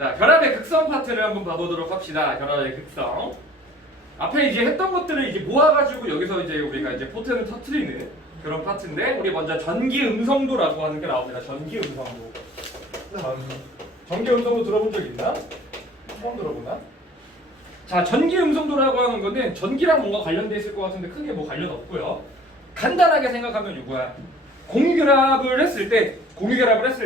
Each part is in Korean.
자, 결합의 극성 파트를 한번 봐보도록 합시다. 결합의 극성. 앞에 이제 했던 것들을 이제 모아가지고 여기서 이제 우리가 이제 포텐을 터트리는 그런 파트인데, 우리 먼저 전기 음성도라고 하는 게 나옵니다. 전기 음성도. 전기 음성도 들어본 적 있나? 처음 들어보나? 자, 전기 음성도라고 하는 거는 전기랑 뭔가 관련돼 있을 것 같은데 크게 뭐 관련 없고요. 간단하게 생각하면 이거야. 공유결합을 했을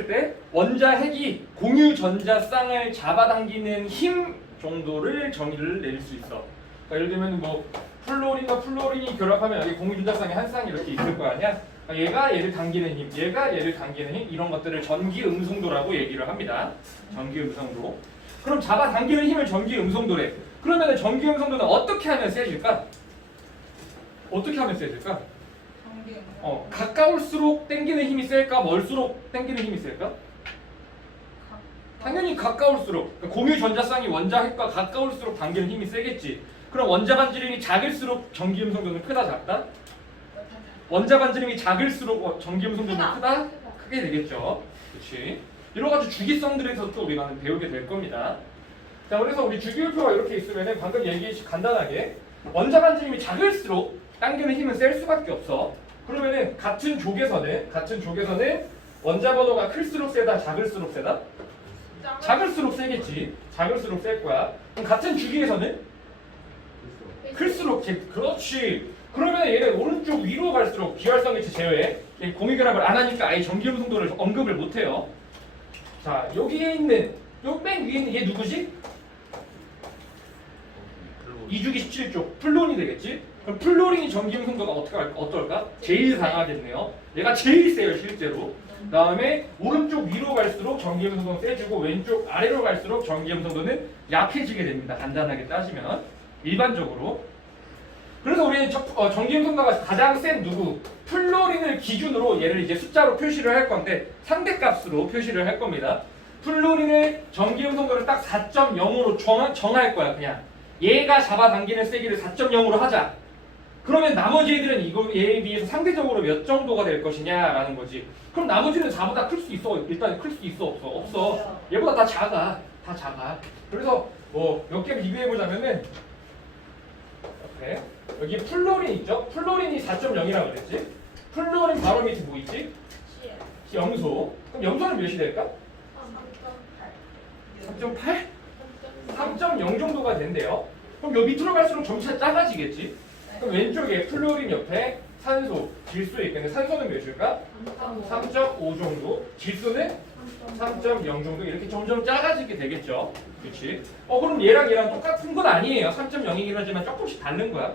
때 원자 핵이 공유 전자쌍을 잡아당기는 힘 정도를 정의를 내릴 수 있어. 그러니까 예를 들면 뭐 플로린과 플로린이 결합하면 여기 공유 전자쌍이 한 쌍이 이렇게 있을 거 아니야? 그러니까 얘가 얘를 당기는 힘, 얘가 얘를 당기는 힘, 이런 것들을 전기 음성도라고 얘기를 합니다. 전기 음성도. 그럼 잡아당기는 힘을 전기 음성도래. 그러면 전기 음성도는 어떻게 하면 세질까? 어떻게 하면 세질까? 가까울수록 당기는 힘이 셀까? 멀수록 당기는 힘이 셀까? 당연히 가까울수록. 그러니까 공유 전자쌍이 원자 핵과 가까울수록 당기는 힘이 세겠지. 그럼 원자 반지름이 작을수록 전기 음성도는 크다, 작다? 원자 반지름이 작을수록 전기 음성도는 크다? 크게 되겠죠. 그렇지. 여러 가지 주기성들에서 또 우리가 배우게 될 겁니다. 자, 그래서 우리 주기율표가 이렇게 있으면은 방금 얘기했듯이 간단하게 원자 반지름이 작을수록 당기는 힘은 셀 수밖에 없어. 그러면은 같은 족에서는 원자 번호가 클수록 세다, 작을수록 세다? 작을수록 세겠지. 작을수록 셀 거야. 그럼 같은 주기에서는 클수록 그렇지. 그러면 얘는 오른쪽 위로 갈수록 비활성일치 제외 공유결합을 안 하니까 아예 전기음성도를 언급을 못 해요. 자, 여기에 있는 요 맨 위에 있는 얘 누구지? 2주기 17쪽 플로린이 되겠지? 그럼 플로린이 전기음성도가 어떨까? 제일 강하겠네요. 얘가 제일 세요, 실제로. 그 다음에 오른쪽 위로 갈수록 전기음성도는 세지고 왼쪽 아래로 갈수록 전기음성도는 약해지게 됩니다. 간단하게 따지면 일반적으로. 그래서 우리는 전기음성도가 가장 센 누구? 플로린을 기준으로 얘를 이제 숫자로 표시를 할 건데 상대값으로 표시를 할 겁니다. 플로린의 전기음성도를 딱 4.0으로 정할 거야. 그냥 얘가 잡아당기는 세기를 4.0으로 하자. 그러면 나머지 애들은 얘에 비해서 상대적으로 몇 정도가 될 것이냐라는 거지. 그럼 나머지는 4보다 클 수 있어? 일단 클 수 있어? 없어. 얘보다 다 작아. 그래서 뭐 몇 개 비교해보자면은 여기 플로린 있죠? 플로린이 4.0이라고 그랬지? 플로린 바로 밑에 뭐 있지? 염소. 그럼 염소는 몇이 될까? 3.8? 3.0 정도가 된대요. 그럼 요 밑으로 갈수록 점차 작아지겠지? 그럼 왼쪽에 플로린 옆에 산소, 질소 있겠네. 산소는 몇일까? 3.5 정도. 질소는 3.0 정도. 이렇게 점점 작아지게 되겠죠. 그렇지? 그럼 얘랑 똑같은 건 아니에요. 3.0이긴 하지만 조금씩 다른 거야.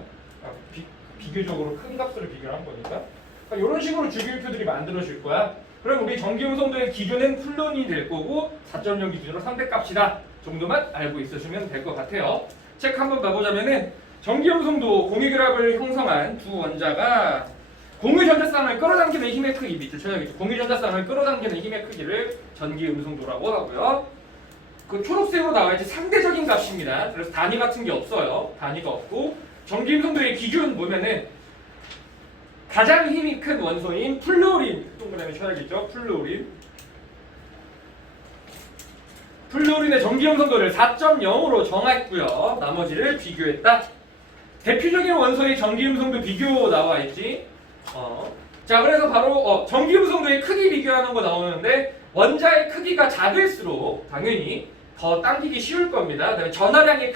비교적으로 큰 값으로 비교를 한 거니까. 그러니까 이런 식으로 주기율표들이 만들어질 거야. 그럼 우리 전기음성도의 기준은 플로린이 될 거고 4.0 기준으로 상대값이다 정도만 알고 있으시면 될 것 같아요. 책 한번 봐보자면은 전기음성도 공유결합을 형성한 두 원자가 공유전자쌍을 끌어당기는 힘의 크기 밑에 쳐야겠죠. 공유전자쌍을 끌어당기는 힘의 크기를 전기음성도라고 하고요. 그 초록색으로 나와야지 상대적인 값입니다. 그래서 단위 같은 게 없어요. 단위가 없고 전기음성도의 기준 보면은 가장 힘이 큰 원소인 플로린 동그라미 쳐야겠죠. 플로린의 전기음성도를 4.0으로 정했고요. 나머지를 비교했다. 대표적인 원소의 전기음성도 비교 나와 있지. 자, 그래서 바로 전기음성도의 크기 비교하는 거 나오는데 원자의 크기가 작을수록 당연히 더 당기기 쉬울 겁니다. 그다음에 전하량이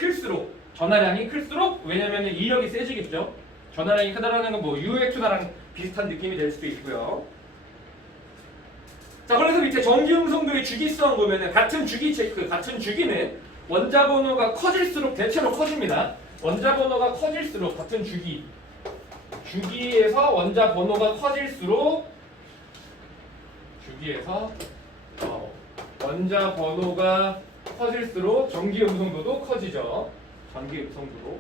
클수록 왜냐면 인력이 세지겠죠. 전하량이 크다라는 건 뭐 UX2랑 비슷한 느낌이 될 수도 있고요. 자, 그래서 밑에 전기음성도의 주기성 보면은 같은 주기는 원자 번호가 커질수록 대체로 커집니다. 원자 번호가 커질수록 같은 주기에서 원자 번호가 커질수록 원자 번호가 커질수록 전기음성도도 커지죠. 전기음성도도.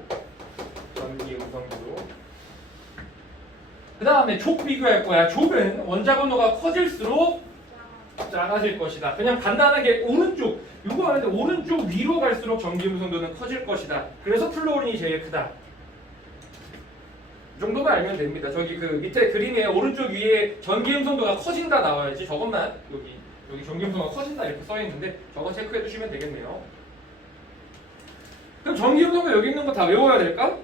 그 다음에 족 비교할 거야. 족은 원자 번호가 커질수록 작아질 것이다. 그냥 간단하게 오른쪽 이거 하는데 오른쪽 위로 갈수록 전기음성도는 커질 것이다. 그래서 플로린이 제일 크다. 이 정도만 알면 됩니다. 저기 그 밑에 그림에 오른쪽 위에 전기음성도가 커진다 나와야지. 저것만 여기 여기 전기음성도가 커진다 이렇게 써 있는데 저거 체크해 두시면 되겠네요. 그럼 전기음성도 여기 있는 거 다 외워야 될까?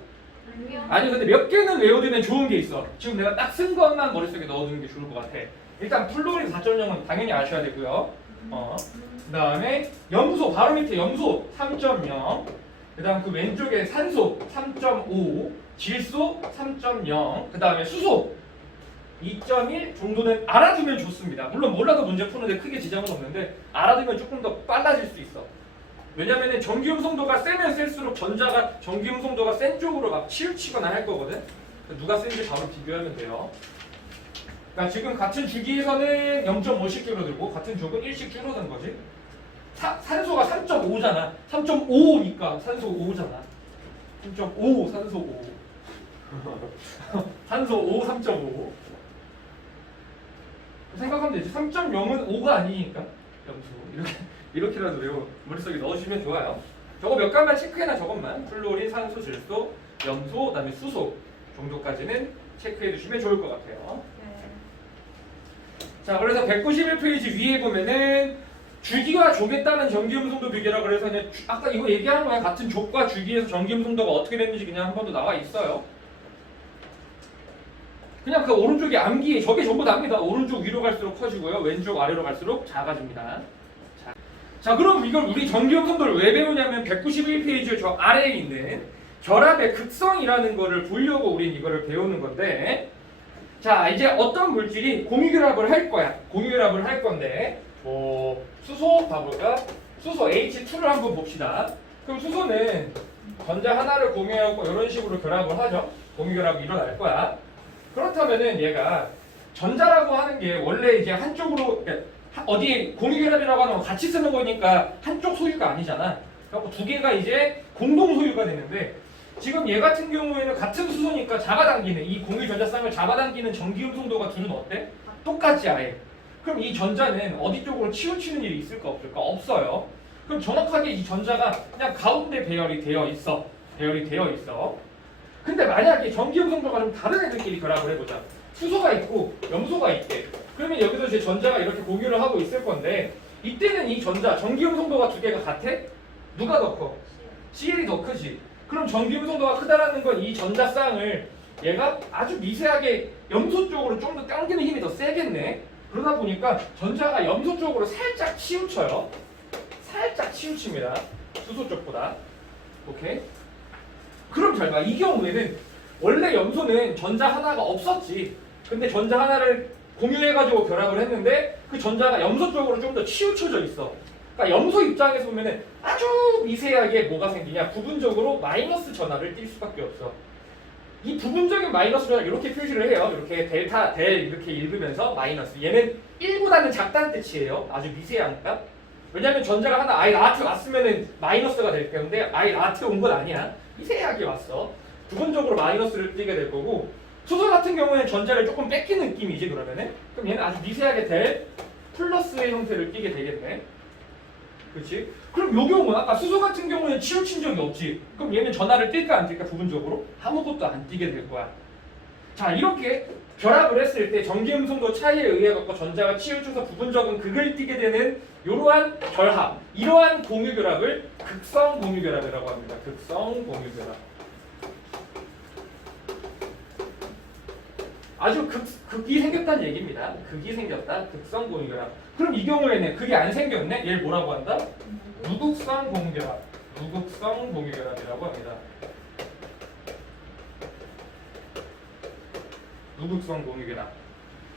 아니 근데 몇 개는 외워두면 좋은 게 있어. 지금 내가 딱 쓴 것만 머릿속에 넣어두는 게 좋을 것 같아. 일단 플로린 4.0은 당연히 아셔야 되고요. 그 다음에 염소 바로 밑에 염소 3.0, 그 다음 그 왼쪽에 산소 3.5, 질소 3.0, 그 다음에 수소 2.1 정도는 알아두면 좋습니다. 물론 몰라도 문제 푸는데 크게 지장은 없는데 알아두면 조금 더 빨라질 수 있어. 왜냐면은 전기음성도가 세면 셀수록 전자가 전기음성도가 센 쪽으로 막 치우치거나 할 거거든. 누가 센지 바로 비교하면 돼요. 그러니까 지금 같은 주기에서는 0.5씩 줄어들고 같은 족은 1씩 줄어든 거지. 산소가 3.5잖아. 3.5니까 산소 5잖아. 3.5 산소 5. 산소 5 3.5. 생각하면 되지. 3.0은 5가 아니니까. 염소 이렇게라도 외워 머릿속에 넣으시면 좋아요. 저거 몇 가지만 체크해놔. 저것만 플로린, 산소, 질소, 염소, 그다음에 수소 정도까지는 체크해 두시면 좋을 것 같아요. 자, 그래서 191페이지 위에 보면은 주기와 족에 따른 전기음성도 비교라 그래서 그냥 아까 이거 얘기하는 거야. 같은 족과 주기에서 전기음성도가 어떻게 됐는지 그냥 한 번 더 나와 있어요. 그냥 그 오른쪽이 암기, 저게 전부 다입니다. 오른쪽 위로 갈수록 커지고요. 왼쪽 아래로 갈수록 작아집니다. 자, 그럼 이걸 우리 전기음성도를 왜 배우냐면 191페이지 저 아래에 있는 결합의 극성이라는 거를 보려고 우린 이거를 배우는 건데, 자, 이제 어떤 물질이 공유결합을 할 거야. 공유결합을 할 건데, 수소 봐볼까? 수소 H2를 한번 봅시다. 그럼 수소는 전자 하나를 공유하고 이런 식으로 결합을 하죠. 공유결합이 일어날 거야. 그렇다면은 얘가 전자라고 하는 게 원래 이제 한쪽으로 어디에 공유결합이라고 하는 건 같이 쓰는 거니까 한쪽 소유가 아니잖아. 그래서 두 개가 이제 공동 소유가 되는데 지금 얘 같은 경우에는 같은 수소니까 잡아당기는 이 공유 전자쌍을 잡아당기는 전기음성도가 둘은 어때? 똑같지 아예. 그럼 이 전자는 어디 쪽으로 치우치는 일이 있을까 없을까? 없어요. 그럼 정확하게 이 전자가 그냥 가운데 배열이 되어 있어. 배열이 되어 있어. 근데 만약에 전기음성도가 좀 다른 애들끼리 결합을 해보자. 수소가 있고 염소가 있대. 그러면 여기서 이제 전자가 이렇게 공유를 하고 있을 건데 이때는 이 전자, 전기음성도가 두 개가 같아? 누가 더 커? CL이 더 크지. 그럼 전기음성도가 크다라는 건 이 전자쌍을 얘가 아주 미세하게 염소 쪽으로 좀 더 당기는 힘이 더 세겠네. 그러다 보니까 전자가 염소 쪽으로 살짝 치우쳐요. 살짝 치우칩니다. 수소 쪽보다. 오케이? 그럼 잘 봐. 이 경우에는 원래 염소는 전자 하나가 없었지. 근데 전자 하나를 공유해가지고 결합을 했는데 그 전자가 염소 쪽으로 좀 더 치우쳐져 있어. 그러니까 염소 입장에서 보면은 아주 미세하게 뭐가 생기냐? 부분적으로 마이너스 전하를 띌 수밖에 없어. 이 부분적인 마이너스 전하 이렇게 표시를 해요. 이렇게 델타, 델 이렇게 읽으면서 마이너스. 얘는 1보다는 작다는 뜻이에요. 아주 미세하니까. 왜냐면 전자가 하나 I 라트 왔으면은 마이너스가 될 건데 I 라트 온 건 아니야. 미세하게 왔어. 부분적으로 마이너스를 띄게 될 거고 수소 같은 경우에는 전자를 조금 뺏기는 느낌이지 그러면은 그럼 얘는 아주 미세하게 될 플러스의 형태를 띄게 되겠네. 그렇지? 그럼 요 경우는 아까 수소 같은 경우에는 치우친 적이 없지. 그럼 얘는 전하를 띨까 안 띨까 부분적으로? 아무것도 안 띄게 될 거야. 자, 이렇게 결합을 했을 때 전기음성도 차이에 의해 갖고 전자가 치우쳐서 부분적인 극을 띠게 되는 이러한 결합, 이러한 공유결합을 극성 공유결합이라고 합니다. 극성 공유결합. 아주 극이 생겼다는 얘기입니다. 극이 생겼다. 극성 공유결합. 그럼 이 경우에는 극이 안 생겼네? 얘를 뭐라고 한다? 무극성 공유결합. 무극성 공유결합이라고 합니다. 무극성 공유결합.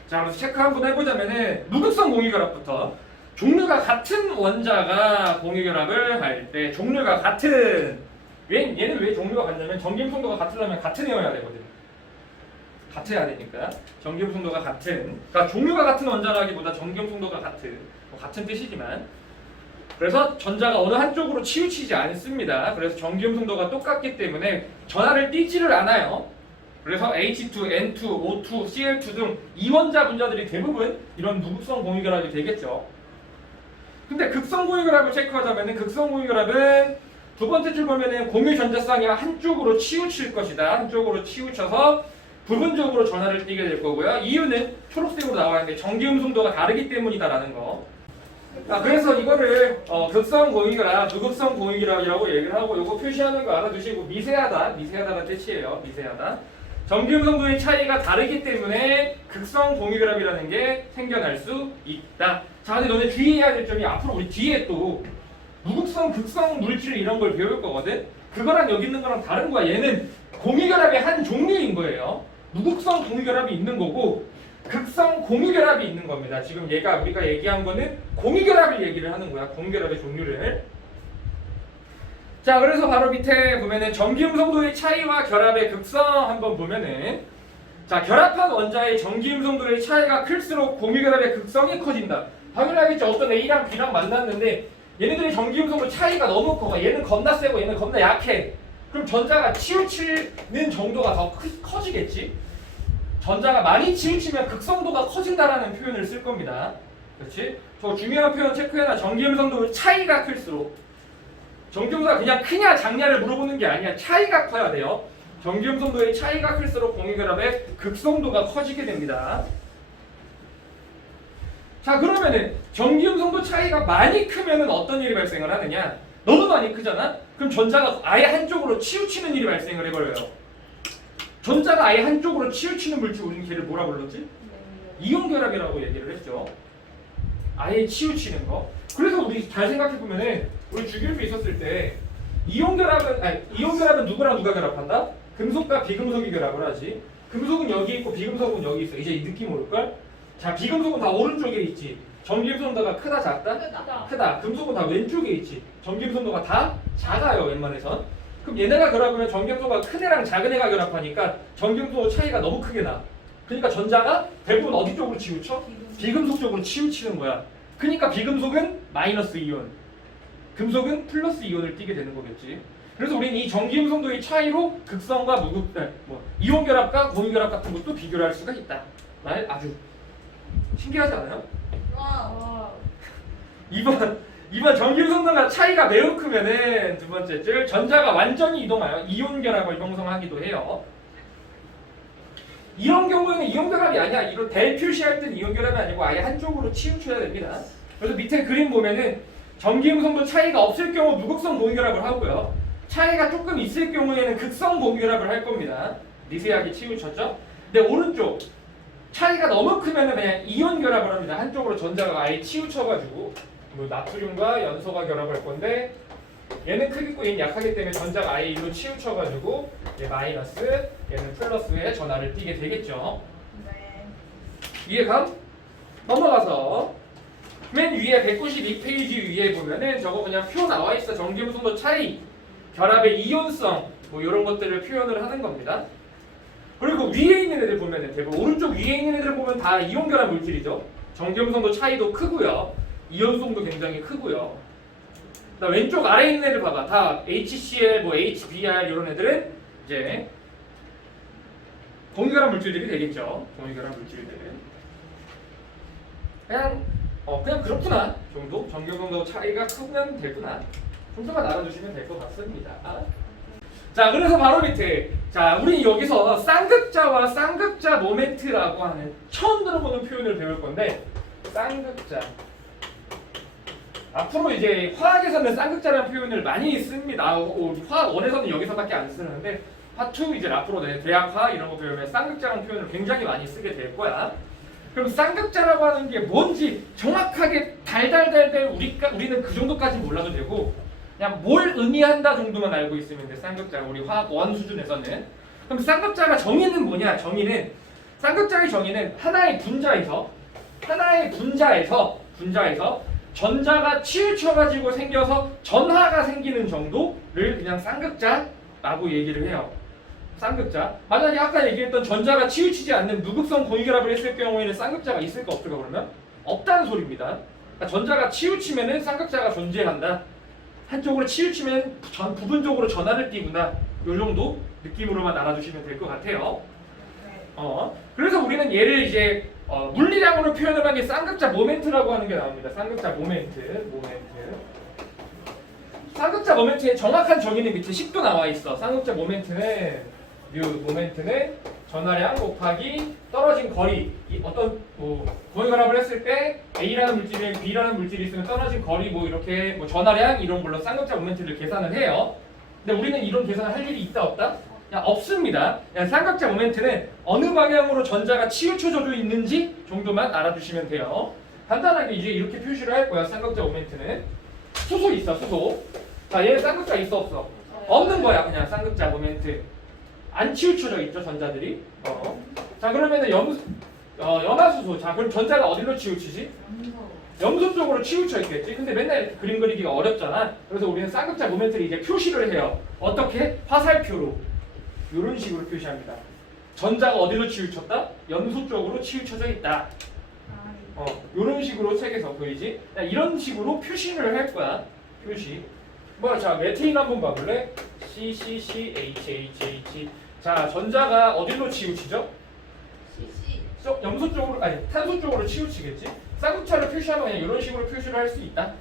자, 그래서 체크 한번 해보자면은 무극성 공유결합부터 종류가 같은 원자가 공유결합을 할 때 종류가 같은 얘는 왜 종류가 같냐면 전기음성도가 같으려면 같은 애여야 되거든. 같아야 되니까 전기음성도가 같은 그러니까 종류가 같은 원자라기보다 전기음성도가 같은 같은 뜻이지만 그래서 전자가 어느 한쪽으로 치우치지 않습니다. 그래서 전기음성도가 똑같기 때문에 전하를 띄지를 않아요. 그래서 H2, N2, O2, Cl2 등 이원자 분자들이 대부분 이런 무극성 공유결합이 되겠죠. 근데 극성 공유결합을 체크하자면은 극성 공유결합은 두 번째 줄 보면은 공유 전자쌍이 한쪽으로 치우칠 것이다. 한쪽으로 치우쳐서 부분적으로 전하를 띠게 될 거고요. 이유는 초록색으로 나와 있는데 전기음성도가 다르기 때문이다라는 거. 그래서 이거를 극성 공유결합, 무극성 공유결합이라고 얘기를 하고 요거 표시하는 거 알아두시고 미세하다는 뜻이에요. 미세하다. 전기음 성도의 차이가 다르기 때문에 극성 공유결합이라는 게 생겨날 수 있다. 자, 근데 너네 주의해야 될 점이 앞으로 우리 뒤에 또 무극성, 극성 물질 이런 걸 배울 거거든. 그거랑 여기 있는 거랑 다른 거야. 얘는 공유결합의 한 종류인 거예요. 무극성 공유결합이 있는 거고 극성 공유결합이 있는 겁니다. 지금 얘가 우리가 얘기한 거는 공유결합을 얘기를 하는 거야. 공유결합의 종류를. 자, 그래서 바로 밑에 보면은 전기음 성도의 차이와 결합의 극성 한번 보면은 자, 결합한 원자의 전기음 성도의 차이가 클수록 공유결합의 극성이 커진다. 당연하겠죠. 어떤 A랑 B랑 만났는데 얘네들의 전기음 성도 차이가 너무 커. 얘는 겁나 세고 얘는 겁나 약해. 그럼 전자가 치우치는 정도가 더 커지겠지. 전자가 많이 치우치면 극성도가 커진다라는 표현을 쓸 겁니다. 그렇지? 저 중요한 표현 체크해놔. 전기음 성도 차이가 클수록. 전기음성도가 그냥 크냐 작냐를 물어보는 게 아니야. 차이가 커야 돼요. 전기음 성도의 차이가 클수록 공유결합의 극성도가 커지게 됩니다. 자, 그러면은 전기음 성도 차이가 많이 크면은 어떤 일이 발생을 하느냐? 너무 많이 크잖아? 그럼 전자가 아예 한쪽으로 치우치는 일이 발생을 해버려요. 전자가 아예 한쪽으로 치우치는 물질 우리는 걔를 뭐라 불렀지? 이온결합이라고 얘기를 했죠. 아예 치우치는 거. 그래서 우리 잘 생각해보면은 우리 주기율표 있었을 때 이온결합은 누구랑 누가 결합한다? 금속과 비금속이 결합을 하지. 금속은 여기 있고 비금속은 여기 있어. 이제 이 느낌 올걸? 자, 비금속은 다 오른쪽에 있지. 전기음 성도가 크다 작다? 크다. 금속은 다 왼쪽에 있지. 전기음 성도가 다 작아요. 웬만해선. 그럼 얘네가 결합하면 전기음 성도가 큰 애랑 작은 애가 결합하니까 전기음 성도 차이가 너무 크게 나. 그러니까 전자가 대부분 어디 쪽으로 치우쳐? 비금속 쪽으로 치우치는 거야. 그러니까 비금속은 마이너스 이온, 금속은 플러스 이온을 띠게 되는 거겠지. 그래서 우리는 이 전기음 성도의 차이로 극성과 이온 결합과 공유 결합 같은 것도 비교를 할 수가 있다. 말 아주 신기하지 않아요? 와. 2번 전기음 성도가 차이가 매우 크면은 두 번째 줄 전자가 완전히 이동하여 이온 결합을 형성하기도 해요. 이런 경우에는 이온 결합이 아니야. 이걸 델 표시할 때는 이온 결합이 아니고 아예 한쪽으로 치우쳐야 됩니다. 그래서 밑에 그림 보면은 전기음 성도 차이가 없을 경우 무극성 공유 결합을 하고요. 차이가 조금 있을 경우에는 극성 공유 결합을 할 겁니다. 미세하게 치우쳤죠? 근데 오른쪽 차이가 너무 크면은 그냥 이온 결합을 합니다. 한쪽으로 전자가 아예 치우쳐가지고 나트륨과 연소가 결합할 건데 얘는 크겠고 얘는 약하기 때문에 전자가 아예 일로 치우쳐가지고 얘 마이너스 얘는 플러스에 전하를 띠게 되겠죠. 네. 이해감? 넘어가서 맨 위에 192페이지 위에 보면은 저거 그냥 표 나와 있어. 전기음 성도 차이, 결합의 이온성 이런 것들을 표현을 하는 겁니다. 그리고 위에 있는 애들 보면은 대부분 오른쪽 위에 있는 애들 보면 다 이온 결합 물질이죠. 전기음 성도 차이도 크고요. 이온성도 굉장히 크고요. 왼쪽 아래에 있는 애들 봐봐. 다 HCl, HBr 이런 애들은 이제 공유결합 물질들이 되겠죠. 공유결합 물질들은 그냥 그렇구나 정도. 전기음 성도 차이가 크면 되구나 정도만 알아두시면 될 것 같습니다. 자, 그래서 바로 밑에 자, 우리 여기서 쌍극자와 쌍극자 모멘트라고 하는 처음 들어보는 표현을 배울 건데 쌍극자. 앞으로 이제 화학에서는 쌍극자라는 표현을 많이 씁니다. 화학 1에서는 여기서밖에 안 쓰는데 화2 이제 앞으로 대학 화학 이런 거 배우면 쌍극자라는 표현을 굉장히 많이 쓰게 될 거야. 그럼 쌍극자라고 하는 게 뭔지 정확하게 달달달달 우리는 그 정도까지 몰라도 되고 그냥 뭘 의미한다 정도만 알고 있으면 돼. 쌍극자가 우리 화학 1 수준에서는. 그럼 쌍극자가 정의는 뭐냐? 쌍극자의 정의는 하나의 분자에서 전자가 치우쳐가지고 생겨서 전하가 생기는 정도를 그냥 쌍극자라고 얘기를 해요. 쌍극자. 만약에 아까 얘기했던 전자가 치우치지 않는 무극성 공유결합을 했을 경우에는 쌍극자가 있을까 없을까 그러면? 없다는 소리입니다. 그러니까 전자가 치우치면은 쌍극자가 존재한다. 한쪽으로 치우치면 부분적으로 전하를 띠구나. 요 정도 느낌으로만 알아두시면 될 것 같아요. 그래서 우리는 얘를 이제 물리량으로 표현을 한 게 쌍극자 모멘트라고 하는 게 나옵니다. 쌍극자 모멘트. 쌍극자 모멘트의 정확한 정의는 밑에 10도 나와 있어. 쌍극자 모멘트는 전하량 곱하기 떨어진 거리. 어떤 공유결합을 했을 때 A라는 물질이 B라는 물질이 있으면 떨어진 거리 뭐 이렇게 뭐 전하량 이런 걸로 쌍극자 모멘트를 계산을 해요. 근데 우리는 이런 계산을 할 일이 있다 없다? 그냥 없습니다. 그냥 쌍극자 모멘트는 어느 방향으로 전자가 치우쳐져 있는지 정도만 알아두시면 돼요. 간단하게 이제 이렇게 표시를 할 거야. 쌍극자 모멘트는 수소 있어, 수소. 자, 얘는 쌍극자 있어 없어? 없는 거야. 그냥 쌍극자 모멘트 안 치우쳐져 있죠, 전자들이. 자, 그러면은 염화수소. 자, 그럼 전자가 어디로 치우치지? 염소 쪽으로 치우쳐 있겠지. 근데 맨날 이렇게 그림 그리기가 어렵잖아. 그래서 우리는 쌍극자 모멘트를 이제 표시를 해요. 어떻게? 화살표로. 이런 식으로 표시합니다. 전자가 어디로 치우쳤다? 염소 쪽으로 치우쳐져 있다. 이런 식으로 책에서 보이지? 이런 식으로 표시를 할 거야. 표시. 자, 메테인 한번 봐볼래? CCCHHH. 자, 전자가 어디로 치우치죠? 염소 쪽으로, 아니 탄소 쪽으로 치우치겠지. 쌍극자를 표시하면 그냥 이런 식으로 표시를 할 수 있다.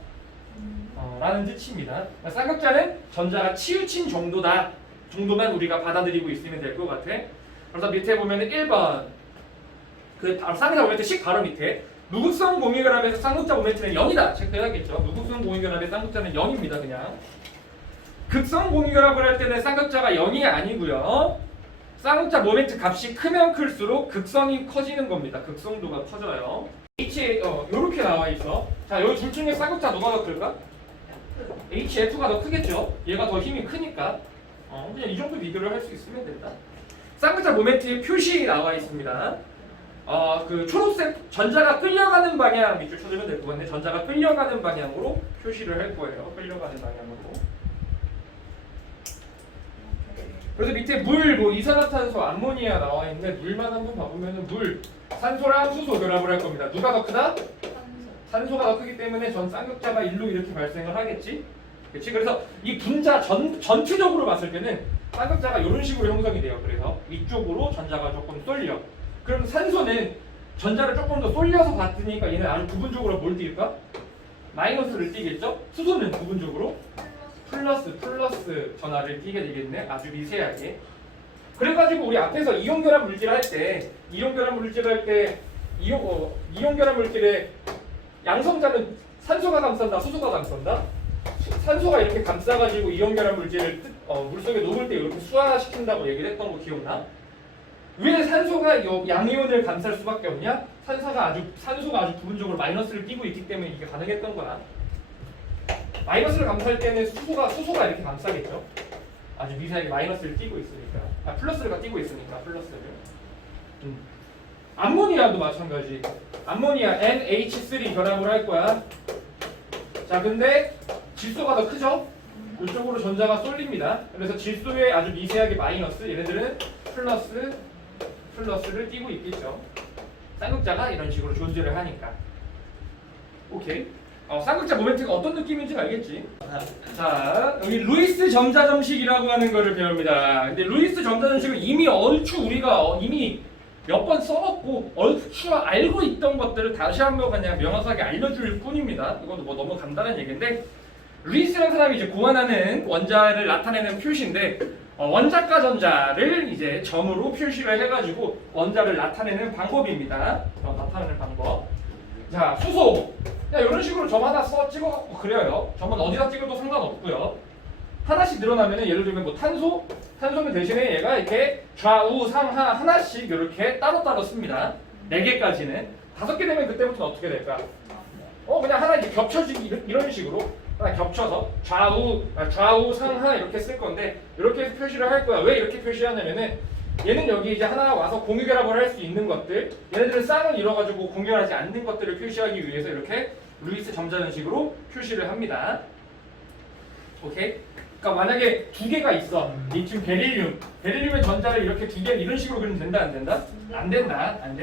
라는 뜻입니다. 쌍극자는 전자가 치우친 정도만 우리가 받아들이고 있으면 될 것 같아. 그래서 밑에 보면은 1번 쌍극자 모멘트 바로 밑에 무극성 공유결합에서 쌍극자 모멘트는 0이다. 체크해야겠죠. 무극성 공유결합의 쌍극자는 0입니다. 그냥 극성 공유결합을 할 때는 쌍극자가 0이 아니고요. 쌍극자 모멘트 값이 크면 클수록 극성이 커지는 겁니다. 극성도가 커져요. 이렇게 나와 있어. 자, 여기 둘 중에 쌍극자 누가 더 클까? HF가 더 크겠죠. 얘가 더 힘이 크니까. 그냥 이 정도 비교를 할 수 있으면 된다. 쌍극자 모멘트의 표시 나와 있습니다. 그 초록색 전자가 끌려가는 방향 밑줄 쳐주면 될 것 같네. 전자가 끌려가는 방향으로 표시를 할 거예요. 끌려가는 방향으로. 그래서 밑에 물, 이산화탄소, 암모니아 나와 있는데 물만 한번 봐보면은 산소랑 수소 결합을 할 겁니다. 누가 더 크다? 산소가 더 크기 때문에 전 쌍극자가 일로 이렇게 발생을 하겠지. 그렇지? 그래서 이 분자 전체적으로 봤을 때는 쌍극자가 이런 식으로 형성이 돼요. 그래서 위쪽으로 전자가 조금 쏠려. 그럼 산소는 전자를 조금 더 쏠려서 받으니까 얘는 아주 부분적으로 뭘 띌까? 마이너스를 띄겠죠? 수소는 부분적으로 플러스 전하를 띄게 되겠네. 아주 미세하게. 그래가지고 우리 앞에서 이온결합 물질을 할 때 이온결합 물질의 양성자는 산소가 감싼다, 수소가 감싼다? 산소가 이렇게 감싸가지고 이온결합 물질을 물속에 녹을 때 이렇게 수화시킨다고 얘기를 했던 거 기억나? 왜 산소가 양이온을 감쌀 수밖에 없냐? 산소가 아주 부분적으로 마이너스를 띄고 있기 때문에 이게 가능했던 거야. 마이너스를 감쌀 때는 수소가 이렇게 감싸겠죠. 아주 미세하게 마이너스를 띄고 있으니까. 플러스를 띄고 있으니까 플러스를. 암모니아도 마찬가지. 암모니아 NH3 결합을 할 거야. 자, 근데 질소가 더 크죠? 이쪽으로 전자가 쏠립니다. 그래서 질소에 아주 미세하게 마이너스, 얘네들은 플러스를 띄고 있겠죠. 쌍극자가 이런 식으로 존재를 하니까. 오케이. 쌍극자 모멘트가 어떤 느낌인지 알겠지? 자, 여기 루이스 점자점식이라고 하는 거를 배웁니다. 근데 루이스 점자점식은 이미 얼추 우리가 이미 몇 번 써봤고 얼추 알고 있던 것들을 다시 한번 그냥 명확하게 알려줄 뿐입니다. 이건 뭐 너무 간단한 얘기인데, 루이스라는 사람이 이제 고안하는 원자를 나타내는 표시인데, 원자가 전자를 이제 점으로 표시를 해가지고 원자를 나타내는 방법입니다. 나타내는 방법. 자, 수소. 이런 식으로 점 하나 찍어갖고 그려요. 점은 어디다 찍어도 상관없고요. 하나씩 늘어나면은 예를 들면 뭐 탄소는 대신에 얘가 이렇게 좌우 상하 하나씩 이렇게 따로따로 씁니다. 4개까지는. 5개 되면 그때부터는 어떻게 될까? 그냥 하나 이렇게 겹쳐지기 이런 식으로 하나 겹쳐서 좌우 상하 이렇게 쓸 건데, 이렇게 해서 표시를 할 거야. 왜 이렇게 표시하냐면은 얘는 여기 이제 하나 와서 공유결합을 할 수 있는 것들, 얘네들은 쌍을 이뤄가지고 공유하지 않는 것들을 표시하기 위해서 이렇게 루이스 점자는식으로 표시를 합니다. 오케이? 그러니까 만약에 2개가 있어. 리튬, 베릴륨의 전자를 이렇게 2개 이런 식으로 그리면 된다, 안 된다? 안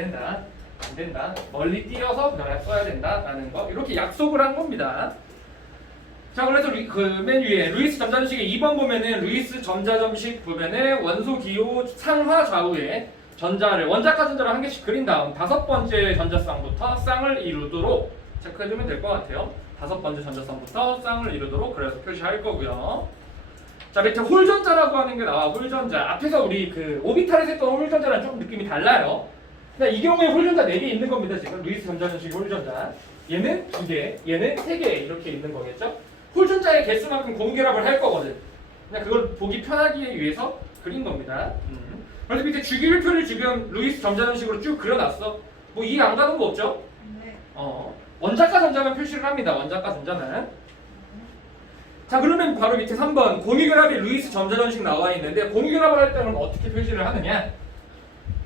된다. 멀리 띄어서 그냥 써야 된다라는 거, 이렇게 약속을 한 겁니다. 자, 그래서 맨 위에 루이스 점자점식의 2번 보면은 루이스 점자점식 보면은 원소 기호 상하 좌우에 원자가 전자를 한 개씩 그린 다음 5번째 전자쌍부터 쌍을 이루도록 체크해주면 될 것 같아요. 5번째 전자쌍부터 쌍을 이루도록 그래서 표시할 거고요. 자, 밑에 홀전자라고 하는 게 나와. 홀전자. 앞에서 우리 오비탈에서 했던 홀전자랑 조금 느낌이 달라요. 이 경우에 홀전자 4개 있는 겁니다. 지금 루이스 점자전식 홀전자. 얘는 2개, 얘는 3개 이렇게 있는 거겠죠? 홀전자의 개수만큼 공결합을 할 거거든. 그냥 그걸 보기 편하기 위해서 그린 겁니다. 그래서 밑에 주기율표를 지금 루이스 점자전식으로 쭉 그려놨어. 뭐 이해 안 가는 거 없죠? 네. 원자과 전자만 표시를 합니다. 원자과 전자는. 자, 그러면 바로 밑에 3번 공유결합이 루이스 점자전식 나와 있는데 공유결합을 할 때는 어떻게 표시를 하느냐?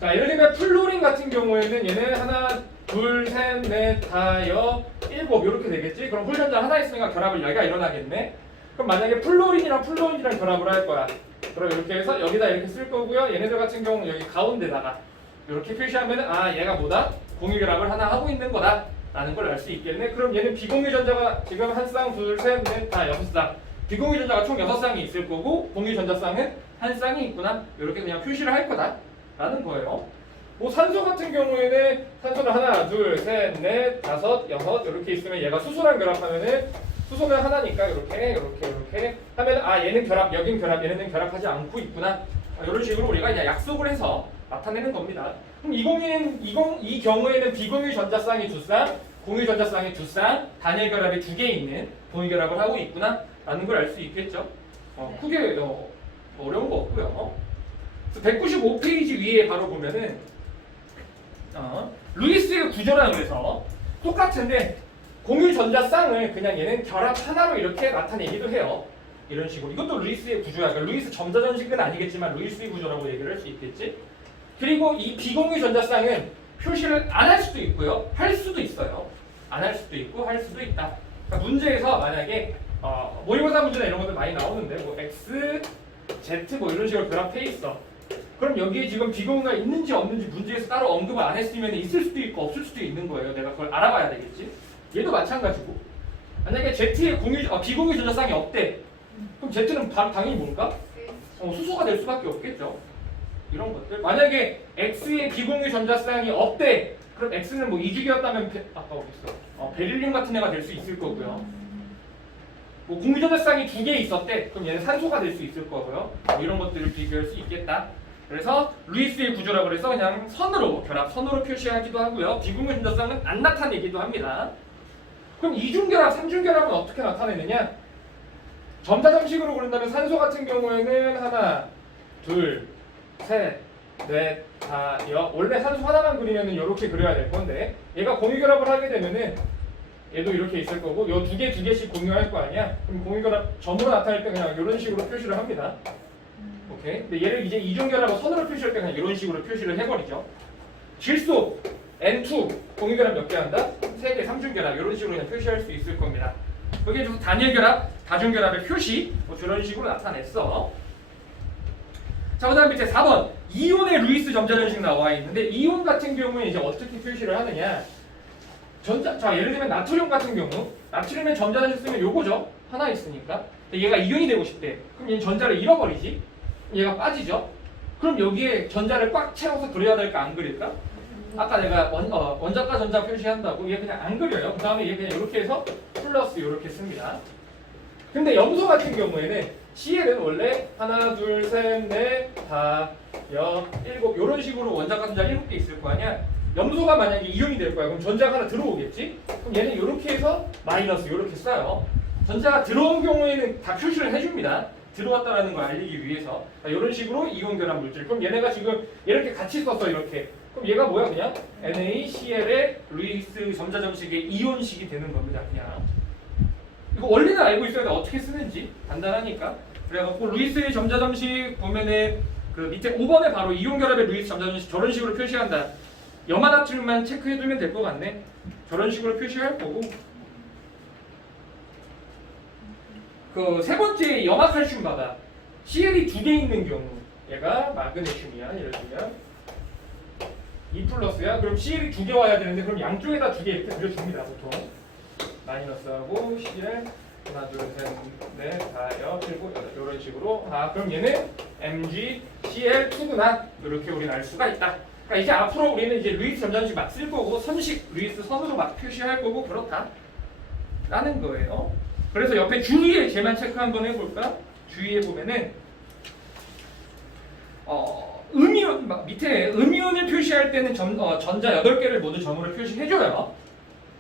자, 예를 들면 플로린 같은 경우에는 얘는 하나, 둘, 셋, 넷, 다, 여, 일곱 이렇게 되겠지? 그럼 홀전자 하나 있으니까 결합을 여기가 일어나겠네? 그럼 만약에 플로린이랑 플로린이랑 결합을 할 거야. 그럼 이렇게 해서 여기다 이렇게 쓸 거고요. 얘네들 같은 경우는 여기 가운데다가 이렇게 표시하면 얘가 뭐다? 공유결합을 하나 하고 있는 거다 라는 걸 알 수 있겠네. 그럼 얘는 비공유 전자가 지금 한 쌍, 둘, 셋, 넷, 다 6쌍. 비공유 전자가 총 6쌍이 있을 거고 공유 전자쌍은 한 쌍이 있구나. 이렇게 그냥 표시를 할 거다 라는 거예요. 뭐 산소 같은 경우에는 산소는 하나, 둘, 셋, 넷, 다섯, 여섯 이렇게 있으면 얘가 수소랑 결합하면은 수소는 하나니까 이렇게 하면 얘는 결합, 여긴 결합, 얘네는 결합하지 않고 있구나. 이런 식으로 우리가 그냥 약속을 해서 나타내는 겁니다. 그럼 이 경우에는 비공유 전자쌍이 2쌍, 공유 전자쌍이 2쌍, 단일 결합이 2개 있는 동일 결합을 하고 있구나 라는 걸 알 수 있겠죠. 크게 어려운 거 없고요. 195페이지 위에 바로 보면은 루이스의 구조라고 해서 똑같은데 공유 전자쌍을 그냥 얘는 결합 하나로 이렇게 나타내기도 해요. 이런 식으로. 이것도 루이스의 구조야. 그러니까 루이스 점자전식은 아니겠지만 루이스의 구조라고 얘기를 할 수 있겠지. 그리고 이 비공유 전자쌍은 표시를 안 할 수도 있고요. 할 수도 있어요. 안 할 수도 있고 할 수도 있다. 그러니까 문제에서 만약에 모의고사 문제나 이런 것들 많이 나오는데 뭐 X, Z 뭐 이런 식으로 결합해 있어. 그럼 여기에 지금 비공유가 있는지 없는지 문제에서 따로 언급을 안 했으면 있을 수도 있고 없을 수도 있는 거예요. 내가 그걸 알아봐야 되겠지. 얘도 마찬가지고. 만약에 Z의 비공유 전자쌍이 없대. 그럼 Z는 당연히 뭔가? 수소가 될 수밖에 없겠죠. 이런 것들. 만약에 X의 비공유 전자쌍이 없대. 그럼 X는 뭐 이주기였다면 아까 어딨어? 베릴륨 같은 애가 될 수 있을 거고요. 뭐 공유 전자쌍이 2개 있었대. 그럼 얘는 산소가 될 수 있을 거고요. 뭐 이런 것들을 비교할 수 있겠다. 그래서 루이스의 구조라고 해서 그냥 선으로 선으로 표시하기도 하고요. 비공유 전자쌍은 안 나타내기도 합니다. 그럼 이중결합, 삼중결합은 어떻게 나타내느냐? 점자점식으로 그린다면 산소 같은 경우에는 하나, 둘, 셋, 넷, 다, 여. 원래 산소 하나만 그리면은 이렇게 그려야 될 건데 얘가 공유결합을 하게 되면은 얘도 이렇게 있을 거고 요 두 개씩 공유할 거 아니야? 그럼 공유결합 점으로 나타낼 때 그냥 이런 식으로 표시를 합니다. 오케이. 근데 얘를 이제 이중결합을 선으로 표시할 때 그냥 이런 식으로 표시를 해버리죠. 질소 N2 공유결합 몇 개 한다? 3개, 삼중결합 이런 식으로 그냥 표시할 수 있을 겁니다. 여기에 좀 단일결합, 다중결합의 표시 뭐 저런 식으로 나타냈어. 자, 그다음 밑에 4번 이온의 루이스 점자전식 나와 있는데 이온 같은 경우에 이제 어떻게 표시를 하느냐? 자, 예를 들면 나트륨 같은 경우 나트륨의 점자전식 쓰면 요거죠. 하나 있으니까. 근데 얘가 이온이 되고 싶대. 그럼 얘는 전자를 잃어버리지. 얘가 빠지죠. 그럼 여기에 전자를 꽉 채워서 그려야 될까 안 그릴까? 아까 내가 원자과 전자 표시한다고 얘 그냥 안 그려요. 그 다음에 얘 그냥 이렇게 해서 플러스 이렇게 씁니다. 근데 염소 같은 경우에는 CL은 원래 하나, 둘, 셋, 넷, 다, 여, 일곱 이런 식으로 원자과 전자 7개 있을 거 아니야. 염소가 만약에 이온이 될 거야. 그럼 전자가 하나 들어오겠지? 그럼 얘는 이렇게 해서 마이너스 이렇게 써요. 전자가 들어온 경우에는 다 표시를 해줍니다. 들어왔다라는 걸 알리기 위해서. 이런 식으로 이온 결합 물질. 그럼 얘네가 지금 이렇게 같이 썼어 이렇게. 그럼 얘가 뭐야 그냥 NaCl의 루이스 점자점식의 이온식이 되는 겁니다. 그냥 이거 원리는 알고 있어야 돼. 어떻게 쓰는지 간단하니까. 그래갖고 루이스의 점자점식 보면은 그 밑에 5번에 바로 이온 결합의 루이스 점자점식 저런 식으로 표시한다. 염화나트륨만 체크해두면 될 것 같네. 저런 식으로 표시할 거고. 그 세 번째 염화칼슘 봐봐. CL이 2개 있는 경우 얘가 마그네슘이야. 예를 들면 2+야. 그럼 CL이 2개 와야 되는데 그럼 양쪽에다 2개 이렇게 그려줍니다. 보통 마이너스하고 CL 하나 둘셋넷 다여 일곱 여덟 이런 식으로. 그럼 얘는 MgCl2구나 이렇게 우리는 알 수가 있다. 그러니까 이제 앞으로 우리는 이제 루이스 점자전식 막 쓸 거고 선식 루이스 선으로 막 표시할 거고 그렇다 라는 거예요. 그래서 옆에 주위에 쟤만 체크 한번 해볼까? 주위에 보면은 음이온 밑에 음이온을 표시할 때는 전자 8개를 모두 점으로 표시해줘요.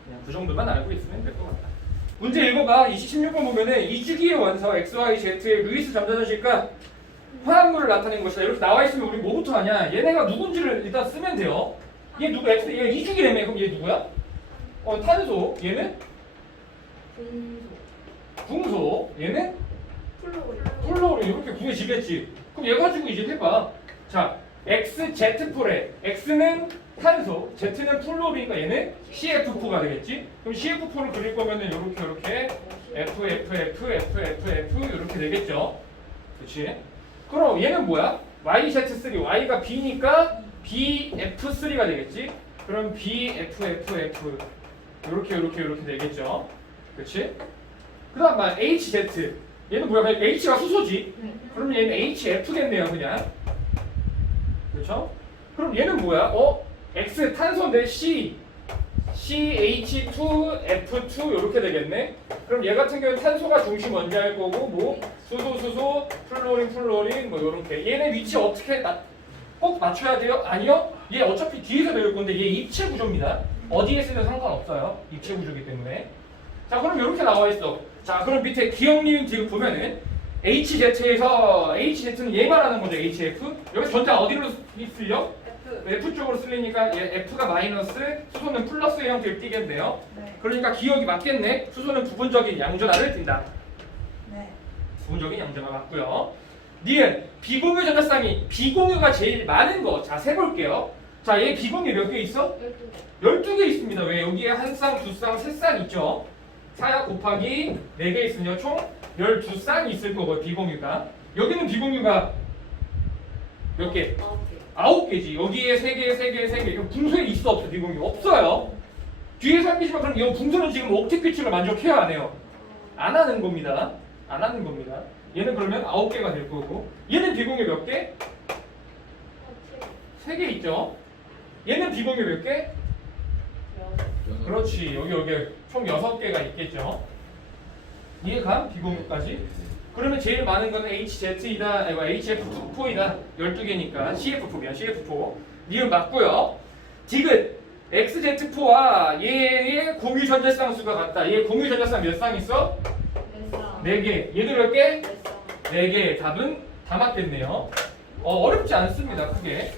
그냥 그 정도만 알고 있으면 될 것 같다. 문제 읽어봐. 16번 보면은 2주기의 원소 XYZ의 루이스 점자전식과 화합물을 나타낸 것이다. 이렇게 나와 있으면 우리 뭐부터 하냐? 얘네가 누군지를 일단 쓰면 돼요. 얘 누구? X, 얘 2주기라며. 그럼 얘 누구야? 탄소. 얘는 궁소. 얘는 플로린. 이렇게 구해지겠지. 그럼 얘 가지고 이제 해봐. 자, XZ4래. X는 탄소, Z는 플로린이니까 얘는 CF4가 되겠지? 그럼 CF4를 그릴 거면은 이렇게 F 이렇게 되겠죠? 그렇지? 그럼 얘는 뭐야? YZ3, Y가 B니까 BF3가 되겠지? 그럼 BFFF 이렇게 되겠죠? 그렇지? 그다음 HZ 얘는 뭐야? 그냥 H가 수소지? 그럼 얘는 HF겠네요, 그냥. 그렇죠? 그럼 얘는 뭐야? X 탄소인데 CH2F2 이렇게 되겠네. 그럼 얘 같은 경우는 탄소가 중심 원자일 거고 뭐 수소, 플로린 뭐 이렇게. 얘네 위치 어떻게 꼭 맞춰야 돼요? 아니요. 얘 어차피 뒤에서 배울 건데 얘 입체 구조입니다. 어디에 쓰면 상관없어요. 입체 구조이기 때문에. 자, 그럼 이렇게 나와 있어. 자, 그럼 밑에 기억, 니은, 디귿 보면은 HZ에서 HZ는 얘 말하는 거죠. HF. 여기 전자 어디로 쓸려? F 쪽으로 쓸리니까 얘 F가 마이너스, 수소는 플러스의 형태를 띠겠네요. 네. 그러니까 기억이 맞겠네. 수소는 부분적인 양전하를 띈다. 네. 부분적인 양전하 맞고요. 니은 비공유 전자쌍이 비공유가 제일 많은 거. 자, 세볼게요. 자, 얘 비공유 몇 개 있어? 12개 있습니다. 왜? 여기에 한 쌍, 두 쌍, 세 쌍 있죠. 4 곱하기 4개 있으면 총 12쌍이 있을 거고요. 비공유가. 여기는 비공유가 몇 개? 9개지. 여기에 3개. 이거 분소에 있어 없어? 비공유 없어요. 뒤에 살피지만 그럼 이 분소는 지금 옥텟 규칙을 만족해야 안 해요? 안 하는 겁니다. 얘는 그러면 9개가 될 거고. 얘는 비공유 몇 개? 3개 있죠. 얘는 비공유 몇 개? 그렇지. 여기 총 6개가 있겠죠. 이해가? 비공유까지. 그러면 제일 많은 거는 HZ이다, HF4이다. 12개니까 CF4면 CF4. 니은 맞고요. 디귿 XZ4와 얘의 공유 전자쌍수가 같다. 얘 공유 전자쌍 몇 쌍 있어? 4개. 얘들 몇 개? 4개. 답은 다 맞겠네요. 어렵지 않습니다. 크게.